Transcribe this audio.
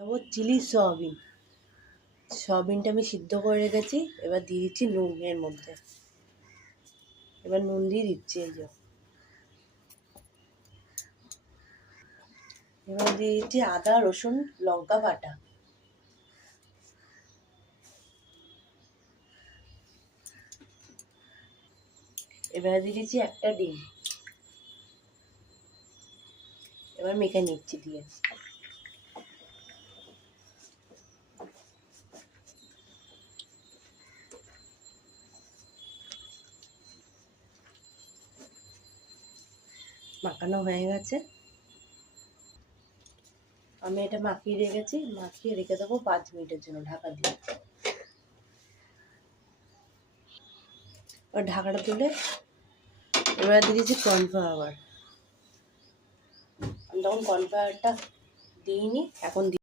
ও chilli soybean. সয়াবিনটা আমি সিদ্ধ করে রেখেছি, এবার দিয়ে দিচ্ছি নুনের মধ্যে। এবার নুন দিয়ে দিচ্ছি, এই যে। এবার দিয়ে দিচ্ছি আদা রসুন লঙ্কা বাটা। এবার দিয়ে দিচ্ছি একটা ডিম। এবার মেখে নিচ্ছি দিয়ে। মাখানো হয়ে গেছে। আমি এটা মাখিয়ে রেখেছি, মাখিয়ে রেখে দেবো 5 মিনিটের জন্য ঢাকা দিয়ে। এবার ঢাকাটা তুলে এবার দিয়ে দিচ্ছি কর্নফ্লাওয়ার। আমি তখন কর্নফ্লাওয়ারটা দিইনি, এখন